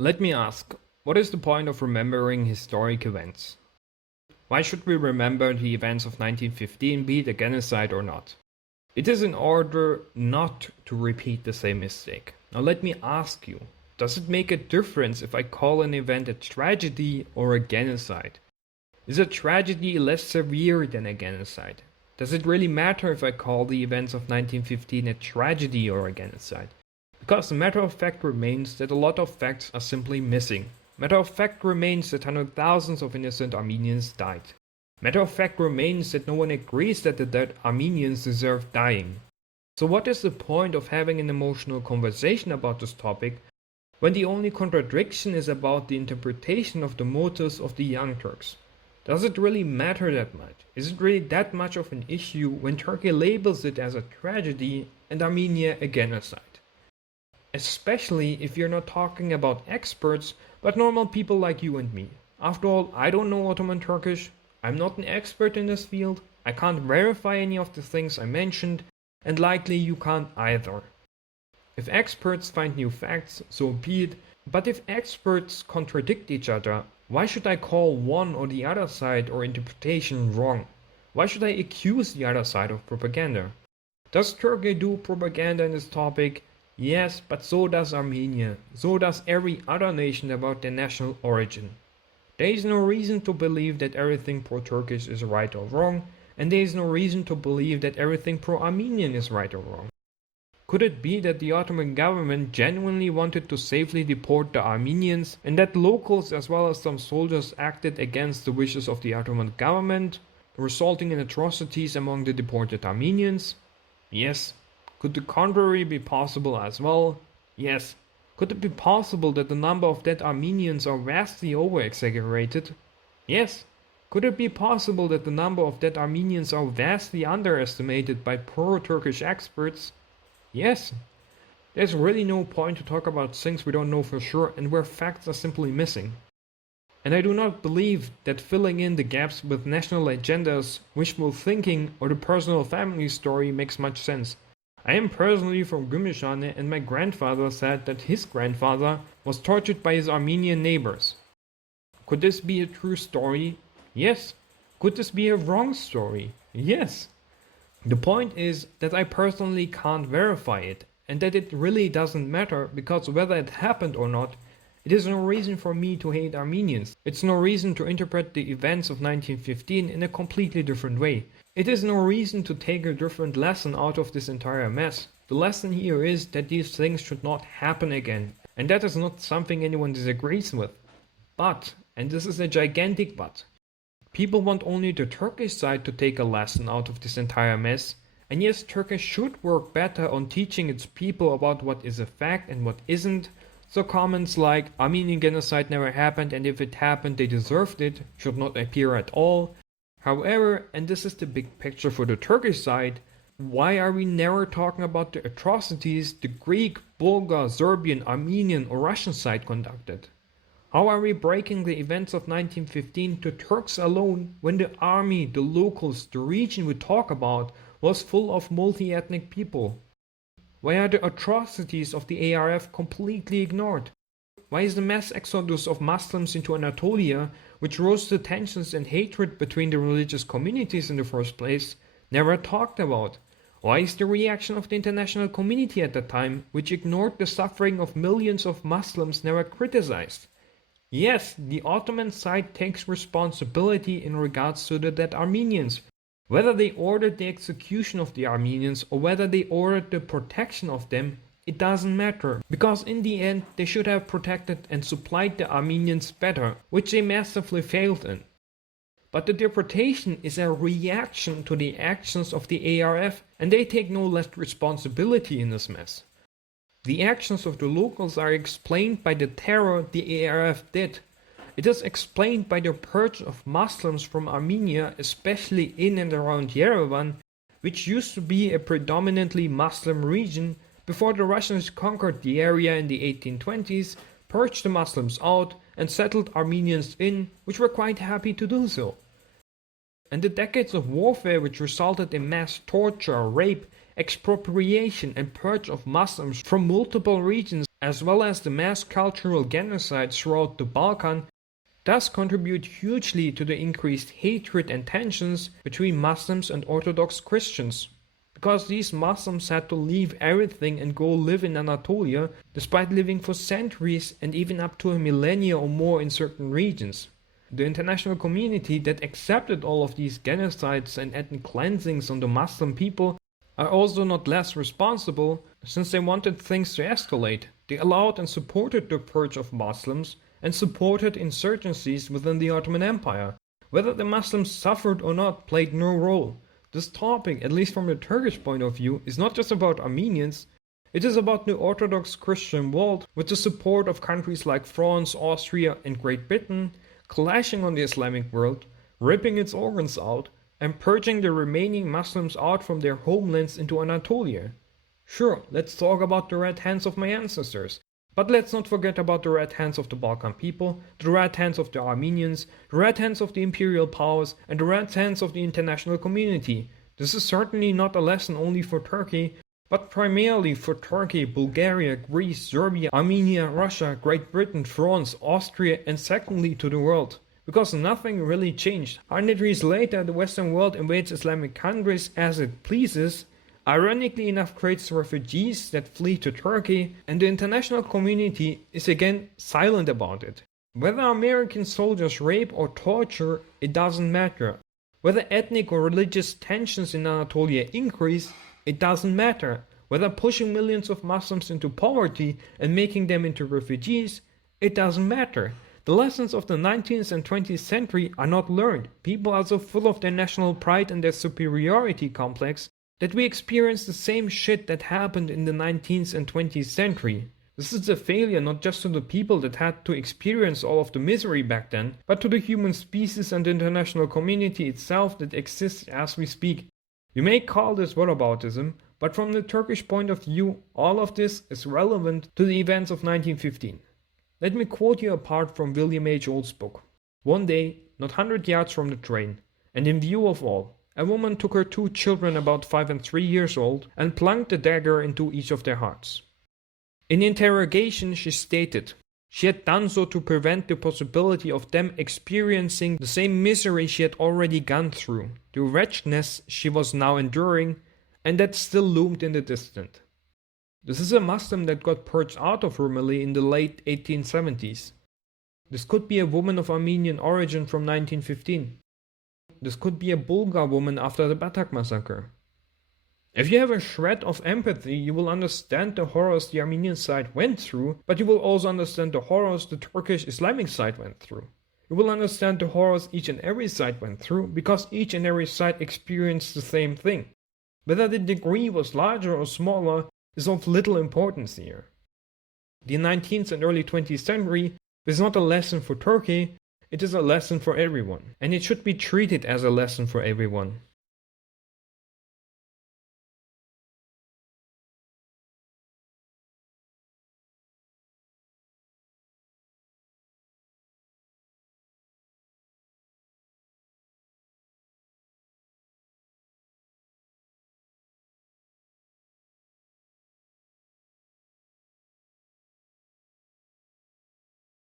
Let me ask, what is the point of remembering historic events? Why should we remember the events of 1915, be it a genocide or not? It is in order not to repeat the same mistake. Now let me ask you, does it make a difference if I call an event a tragedy or a genocide? Is a tragedy less severe than a genocide? Does it really matter if I call the events of 1915 a tragedy or a genocide? Because the matter of fact remains that a lot of facts are simply missing. Matter of fact remains that hundreds of thousands of innocent Armenians died. Matter of fact remains that no one agrees that the dead Armenians deserve dying. So what is the point of having an emotional conversation about this topic when the only contradiction is about the interpretation of the motives of the Young Turks? Does it really matter that much? Is it really that much of an issue when Turkey labels it as a tragedy and Armenia a genocide? Especially if you're not talking about experts, but normal people like you and me. After all, I don't know Ottoman Turkish, I'm not an expert in this field, I can't verify any of the things I mentioned, and likely you can't either. If experts find new facts, so be it, but if experts contradict each other, why should I call one or the other side or interpretation wrong? Why should I accuse the other side of propaganda? Does Turkey do propaganda in this topic? Yes, but so does Armenia, so does every other nation about their national origin. There is no reason to believe that everything pro-Turkish is right or wrong, and there is no reason to believe that everything pro-Armenian is right or wrong. Could it be that the Ottoman government genuinely wanted to safely deport the Armenians, and that locals as well as some soldiers acted against the wishes of the Ottoman government, resulting in atrocities among the deported Armenians? Yes. Could the contrary be possible as well? Yes. Could it be possible that the number of dead Armenians are vastly over-exaggerated? Yes. Could it be possible that the number of dead Armenians are vastly underestimated by pro-Turkish experts? Yes. There's really no point to talk about things we don't know for sure and where facts are simply missing. And I do not believe that filling in the gaps with national agendas, wishful thinking, or the personal family story makes much sense. I am personally from Gümüşhane, and my grandfather said that his grandfather was tortured by his Armenian neighbors. Could this be a true story? Yes. Could this be a wrong story? Yes. The point is that I personally can't verify it, and that it really doesn't matter, because whether it happened or not, it is no reason for me to hate Armenians. It's no reason to interpret the events of 1915 in a completely different way. It is no reason to take a different lesson out of this entire mess. The lesson here is that these things should not happen again, and that is not something anyone disagrees with. But, and this is a gigantic but, people want only the Turkish side to take a lesson out of this entire mess, and yes, Turkey should work better on teaching its people about what is a fact and what isn't, so comments like Armenian genocide never happened and if it happened they deserved it should not appear at all. However, and this is the big picture for the Turkish side, why are we never talking about the atrocities the Greek, Bulgar, Serbian, Armenian or Russian side conducted? How are we breaking the events of 1915 to Turks alone when the army, the locals, the region we talk about was full of multi-ethnic people? Why are the atrocities of the ARF completely ignored? Why is the mass exodus of Muslims into Anatolia, which rose to tensions and hatred between the religious communities in the first place, never talked about? Why is the reaction of the international community at that time, which ignored the suffering of millions of Muslims, never criticized? Yes, the Ottoman side takes responsibility in regards to the dead Armenians. Whether they ordered the execution of the Armenians or whether they ordered the protection of them, it doesn't matter, because in the end they should have protected and supplied the Armenians better, which they massively failed in. But the deportation is a reaction to the actions of the ARF, and they take no less responsibility in this mess. The actions of the locals are explained by the terror the ARF did. It is explained by the purge of Muslims from Armenia, especially in and around Yerevan, which used to be a predominantly Muslim region before the Russians conquered the area in the 1820s, purged the Muslims out, and settled Armenians in, which were quite happy to do so. And the decades of warfare which resulted in mass torture, rape, expropriation and purge of Muslims from multiple regions as well as the mass cultural genocide throughout the Balkan, thus contribute hugely to the increased hatred and tensions between Muslims and Orthodox Christians, because these Muslims had to leave everything and go live in Anatolia, despite living for centuries and even up to a millennia or more in certain regions. The international community that accepted all of these genocides and ethnic cleansings on the Muslim people are also not less responsible, since they wanted things to escalate. They allowed and supported the purge of Muslims and supported insurgencies within the Ottoman Empire. Whether the Muslims suffered or not played no role. This topic, at least from the Turkish point of view, is not just about Armenians, it is about the Orthodox Christian world with the support of countries like France, Austria and Great Britain, clashing on the Islamic world, ripping its organs out, and purging the remaining Muslims out from their homelands into Anatolia. Sure, let's talk about the red hands of my ancestors, but let's not forget about the red hands of the Balkan people, the red hands of the Armenians, the red hands of the imperial powers, and the red hands of the international community. This is certainly not a lesson only for Turkey, but primarily for Turkey, Bulgaria, Greece, Serbia, Armenia, Russia, Great Britain, France, Austria, and secondly to the world. Because nothing really changed. 100 years later, the Western world invades Islamic countries as it pleases, ironically enough creates refugees that flee to Turkey, and the international community is again silent about it. Whether American soldiers rape or torture, it doesn't matter. Whether ethnic or religious tensions in Anatolia increase, it doesn't matter. Whether pushing millions of Muslims into poverty and making them into refugees, it doesn't matter. The lessons of the 19th and 20th century are not learned. People are so full of their national pride and their superiority complex that we experience the same shit that happened in the 19th and 20th century. This is a failure not just to the people that had to experience all of the misery back then, but to the human species and the international community itself that exists as we speak. You may call this whataboutism, but from the Turkish point of view, all of this is relevant to the events of 1915. Let me quote you a part from William H. Olds' book. One day, not 100 yards from the train, and in view of all, a woman took her 2 children about 5 and 3 years old and plunged a dagger into each of their hearts. In interrogation, she stated she had done so to prevent the possibility of them experiencing the same misery she had already gone through, the wretchedness she was now enduring, and that still loomed in the distance. This is a Muslim that got purged out of Rumeli in the late 1870s. This could be a woman of Armenian origin from 1915. This could be a Bulgar woman after the Batak massacre. If you have a shred of empathy, you will understand the horrors the Armenian side went through, but you will also understand the horrors the Turkish Islamic side went through. You will understand the horrors each and every side went through, because each and every side experienced the same thing. Whether the degree was larger or smaller is of little importance here. The 19th and early 20th century is not a lesson for Turkey, it is a lesson for everyone, and it should be treated as a lesson for everyone.